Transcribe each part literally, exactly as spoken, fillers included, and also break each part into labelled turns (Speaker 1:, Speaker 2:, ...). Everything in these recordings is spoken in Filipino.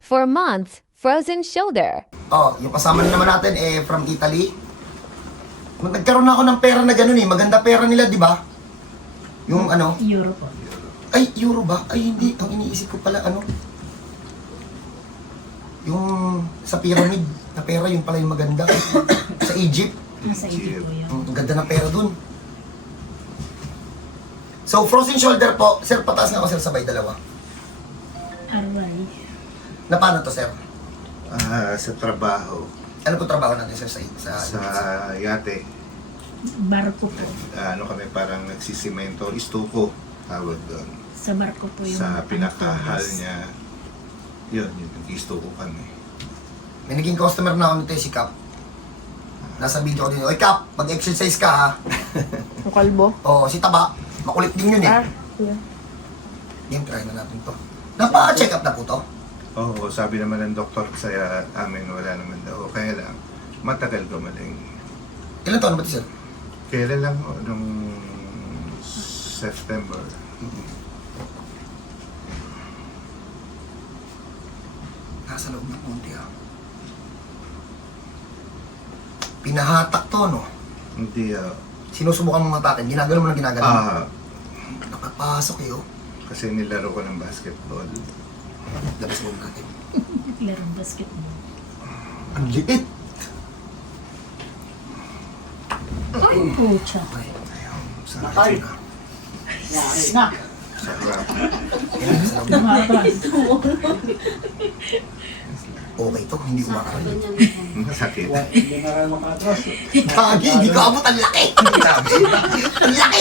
Speaker 1: For months, frozen shoulder.
Speaker 2: Oh, yung kasama na naman natin eh from Italy. Nagkaroon na ako ng pera na gano'n eh. Maganda pera nila, di ba? Yung ano?
Speaker 3: Euro po.
Speaker 2: Ay, euro ba? Ay, hindi. Ang iniisip ko pala, ano? Yung sa pyramid na pera, yung pala yung maganda. Sa Egypt.
Speaker 3: Nasa Egypt po yun.
Speaker 2: Ang ganda ng pera dun. So, frozen shoulder po. Sir, pataas nga ako, sir, sabay dalawa.
Speaker 3: Aray.
Speaker 2: Na paano to, sir?
Speaker 4: Ah, sa trabaho,
Speaker 2: Ano po trabaho natin, sir, sa, sa,
Speaker 4: sa yate,
Speaker 3: Barko po.
Speaker 4: ah, ano kami parang nagsisimento, istuko, tawag doon.
Speaker 3: Sa barko po yung...
Speaker 4: Sa pinakahal niya, yun, yun, nag-istuko kami.
Speaker 2: May naging customer na ako nito, si Cap. Nasa video ko din, oy Cap, mag-exercise ka ha.
Speaker 5: Ang kalbo.
Speaker 2: Oo, si Taba, makulit din yun eh.
Speaker 5: Ah, yeah.
Speaker 2: Game, try na natin to. Napa-check up na po to.
Speaker 4: Oo, sabi naman ng doktor sa amin, wala naman daw. Kaya lang, matagal gumaling.
Speaker 2: Ilan taon na ba ito, sir?
Speaker 4: Kailan lang, oh, nung September.
Speaker 2: Nasa loob ng konti ha. Pinahatak to, no?
Speaker 4: Hindi, ah,
Speaker 2: Sinusubukan mong matakin, ginagano mo lang ginagano.
Speaker 4: ah,
Speaker 2: Nakapasok eh, oh.
Speaker 4: kasi nilaro ko ng basketball.
Speaker 2: Labas mo natin.
Speaker 3: Larong basketball.
Speaker 2: Ang liit!
Speaker 3: Ay, pucha.
Speaker 2: Ay, ayaw. Sa
Speaker 6: Ay.
Speaker 2: na.
Speaker 6: Na.
Speaker 4: Sarap.
Speaker 2: Yan, sa loob.
Speaker 3: Lumabas.
Speaker 2: Okay to, hindi umakaroon.
Speaker 4: Masakit.
Speaker 6: Hindi na rin makatros.
Speaker 2: Kagi, hindi ko abot, ang laki! Sabi. Ang laki!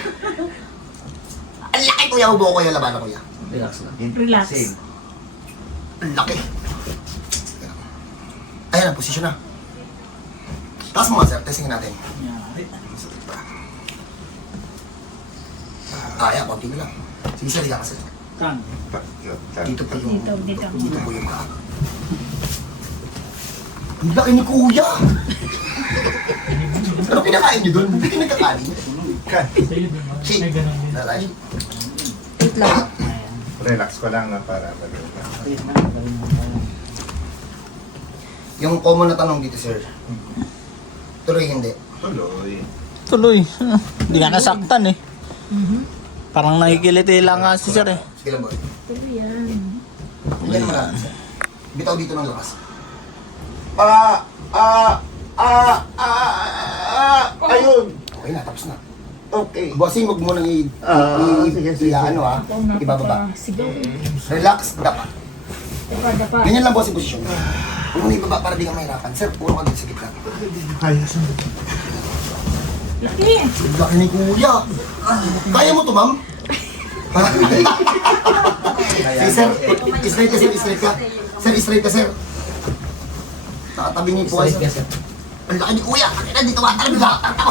Speaker 2: Ang laki, kuya, ubo ko yung labanan, kuya.
Speaker 6: Relax lang.
Speaker 3: Relax.
Speaker 6: Same.
Speaker 2: Ang laki. Ayan ang posisyon na. Taas mo nga, sir. Testingin natin.
Speaker 6: Yari.
Speaker 2: Ah, ayan, konti na lang. Sige, sir, higa ka, sir.
Speaker 6: Tan.
Speaker 2: Dito pa yung...
Speaker 3: Dito, dito.
Speaker 2: Dito po yung ka. Ang laki ni kuya! Ano pinakain niyo doon? Hindi nagkakanin. Shake. Nalay.
Speaker 5: Wait lang.
Speaker 4: Relax ko lang na para mag-relax.
Speaker 6: Ayun na. Gawin mo tayo.
Speaker 2: Yung common na tanong dito, sir. Tuloy hindi.
Speaker 4: Tuloy.
Speaker 7: Tuloy. Hindi nga nasaktan eh.
Speaker 3: Mhm.
Speaker 7: Parang nakikiliti lang nga si sir eh.
Speaker 2: Sige lang, boy.
Speaker 3: Ito yan.
Speaker 2: Hindi naman natin, sir. Bitaw dito ng lakas.
Speaker 4: Ah! Ah! Ah! Ah! Ah! Ayun!
Speaker 2: Okay na, tapos na.
Speaker 4: Okay.
Speaker 2: Bossing, huwag mo nang i...
Speaker 4: Ah,
Speaker 2: i-
Speaker 4: sige,
Speaker 2: i-
Speaker 4: sige.
Speaker 2: ano ha?
Speaker 3: Ito
Speaker 2: Ibababa.
Speaker 3: napapasigaw.
Speaker 2: Relax, dapat.
Speaker 3: Dapa, dapa.
Speaker 2: Ganyan lang bossing posisyon. Huwag mo na ibaba para di ka mahirapan. Sir, puro ka dito sa gitna.
Speaker 4: Kaya sa
Speaker 3: Laki.
Speaker 2: Ang laki ni kuya. Kaya mo to, ma'am? Si sir, straight ka, sir, straight ka. Sir, straight ka, sir. Nakatabi niyo po kayo. Ang laki ni kuya. Ang ina, dito matalab ka. Ako.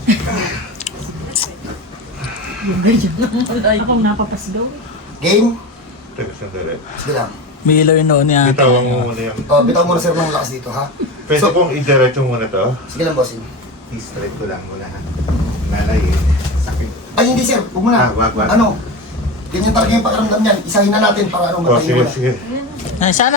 Speaker 3: Yung ganyan. Ako napapasigaw.
Speaker 2: Game?
Speaker 4: Teka, sandali.
Speaker 2: Sige lang.
Speaker 7: May ilaw yun noon niya.
Speaker 4: Bitawan mo muna yung...
Speaker 2: Oh, bitaw mo na sir ng lakas dito, ha?
Speaker 4: Pwede
Speaker 2: So-
Speaker 4: kong i-diretso muna to?
Speaker 2: Sige lang, bossing.
Speaker 4: I-straight ko lang muna ha. Nalay eh. Sakit.
Speaker 2: Ay, hindi sir. Huwag mo na.
Speaker 4: Ah, wag, wag.
Speaker 2: Ano? Ganyan talaga yung pakiramdam niyan. Isahin na natin para ano,
Speaker 4: Oh,
Speaker 2: matayin
Speaker 4: sige,
Speaker 2: mo na.
Speaker 4: sige.
Speaker 7: Ay, sana.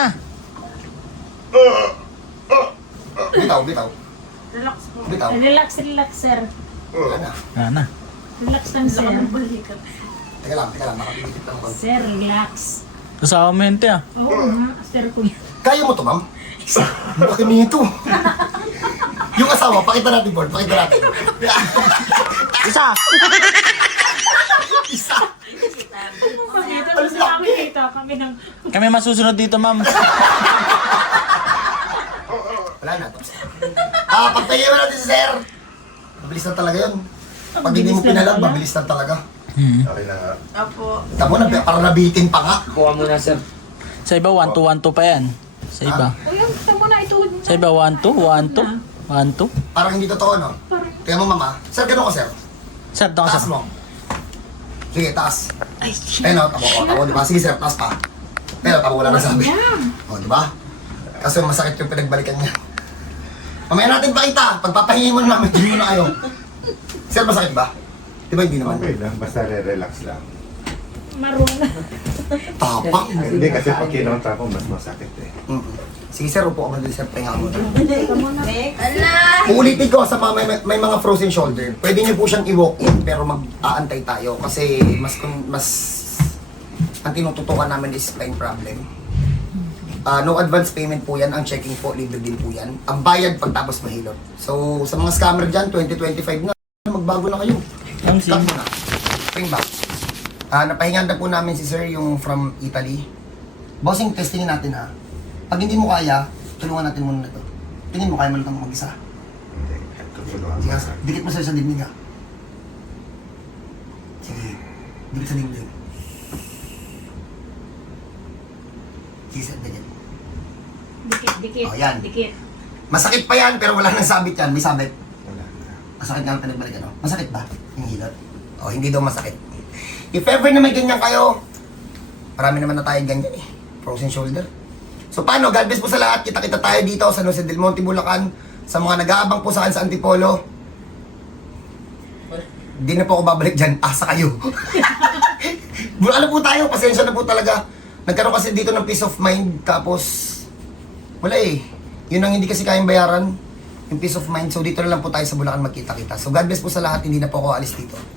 Speaker 2: Bitaw, bitaw.
Speaker 3: Relax po.
Speaker 2: Bitaw.
Speaker 3: Relax, relax, sir.
Speaker 2: Ano?
Speaker 7: Sana.
Speaker 3: Relax lang, sir.
Speaker 2: Teka lang, teka lang. Nakapilipit lang ako.
Speaker 3: Sir, relax.
Speaker 7: Kasama mo yun, tiya.
Speaker 3: Oo nga, sir ko yan.
Speaker 2: Kaya mo to, ma'am? Ang laki nito. Yung asawa, pakita natin, board. Pakita natin.
Speaker 7: Isa!
Speaker 2: Isa.
Speaker 3: Dito, sa namin dito, kami ng...
Speaker 7: Kami masusunod dito, ma'am.
Speaker 2: Wala na. Tapos. Ah, pagtayin mo natin si sir. Mabilis lang talaga yun. Pag hindi mo
Speaker 3: Mabilis lang
Speaker 2: pinalag,
Speaker 3: pala.
Speaker 2: mabilis lang talaga.
Speaker 7: Hmm.
Speaker 4: Okay na nga.
Speaker 2: Tamo na, parang nabitin pa nga.
Speaker 6: Kuha mo na, sir.
Speaker 7: Sa iba, one two one two pa yan. Sa iba.
Speaker 3: Uy, ang tamo na ituhod mo.
Speaker 7: Sa iba, one two one two one two
Speaker 2: Parang hindi totoo, no?
Speaker 3: Parang...
Speaker 2: Tingnan mo, mama. Sir, ganun ko, sir.
Speaker 7: Sir, doon ka,
Speaker 2: Taas
Speaker 7: sir.
Speaker 2: mo. Sige, taas. Ayun, o, tabo ko. Tabo, di ba? Sige, sir, taas pa. Pero, tabo wala na sabi. O, di ba? Kaso masakit yung pinagbalikan niya. Mamaya natin pakita. Pagpapahingin mo na namin, hindi mo na kayo. Sir, masakit ba? Di ba hindi naman?
Speaker 4: Okay lang, basta re-relax lang.
Speaker 3: Marunong.
Speaker 2: Tapak.
Speaker 4: Hindi kasi pag kinontra ko, mas masakit eh.
Speaker 2: Mm-mm. Sige sir, upo ka ba sir, pahinga mo. Uulitin ko sa mga may, may mga frozen shoulder. Pwede niyo po siyang i-walk in pero mag-aantay tayo kasi mas kun- mas ang tinututukan namin is spine problem. Ah, no advance payment po yan, ang checking po, libre din po yan. Ang bayad pagtapos mahilot. So, sa mga scammer dyan, twenty twenty-five na, magbago na kayo.
Speaker 7: Ma'am,
Speaker 2: Stop
Speaker 7: sige.
Speaker 2: na. Bring back. Ah, napahingan na po namin si sir yung from Italy. Bossing, testingin natin ha. Pag hindi mo kaya, tulungan natin muna na ito. Tingin mo, kaya mo na itong mag-isa.
Speaker 4: Hindi, tutulungan
Speaker 2: Sige,
Speaker 4: mo.
Speaker 2: sir. Dikit mo sir sa dibdib ha. Sige, dikit sa dibdib. Sige, sir, dikit.
Speaker 3: Dikit, dikit.
Speaker 2: Oh, yan.
Speaker 3: Dikit.
Speaker 2: Masakit pa yan, pero wala nang sabit yan. May sabit.
Speaker 4: Wala na.
Speaker 2: Masakit nga ang pinagbalikan, no? Masakit ba? Yung hilot? O, hindi daw masakit. If ever na may ganyan kayo, marami naman na tayo ganyan eh. Frozen shoulder. So paano? God bless po sa lahat. Kita-kita tayo dito sa San Jose del Monte, Bulacan. Sa mga nag-aabang po sa akin sa Antipolo. Hindi na po ako babalik dyan. Asa kayo. Ano po tayo? Pasensya na po talaga. Nagkaroon kasi dito ng peace of mind. Tapos, wala eh. Yun ang hindi kasi kayang bayaran. Yung peace of mind. So dito na lang po tayo sa Bulacan magkita-kita. So God bless po sa lahat. Hindi na po ako alis dito.